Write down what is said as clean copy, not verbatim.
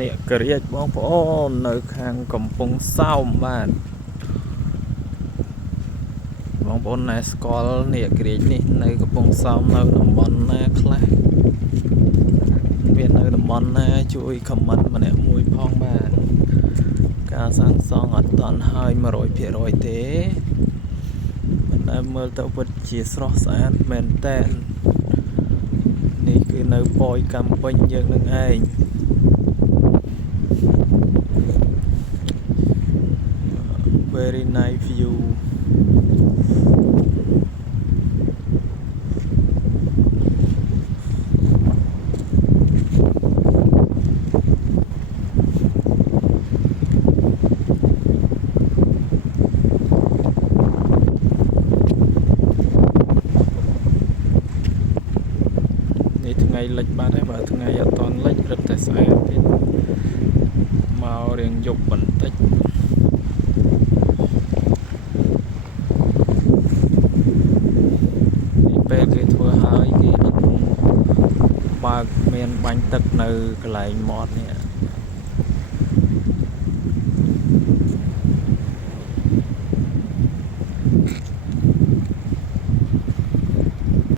អ្នកក្រៀកបងប្អូននៅខាងកំពង់សោមបាទបងប្អូនណែស្គាល់អ្នកក្រៀកនេះនៅកំពង់សោមនៅតំបន់ណាខ្លះមាននៅតំបន់ណាជួយខមមិនម្នាក់មួយផងបាទការសាងសង់អត់តាន់ហើយ 100% ទេប៉ុន្តែមើលទៅពិតជាស្រស់ស្អាតមែនតើនេះគឺនៅប៉ោយកំពេញយើងនឹងឯងvery nice view នេះថ្ងៃលិចបាត់ហើយបើថ្ងៃអត់តន់លិចរឹតតែស្អាតទៀតមករៀងយប់បន្តិចពេលគេធ្វើហើយគេនឹងបើកមានបាញ់ទឹកនៅកន្លែងមាត់នេះ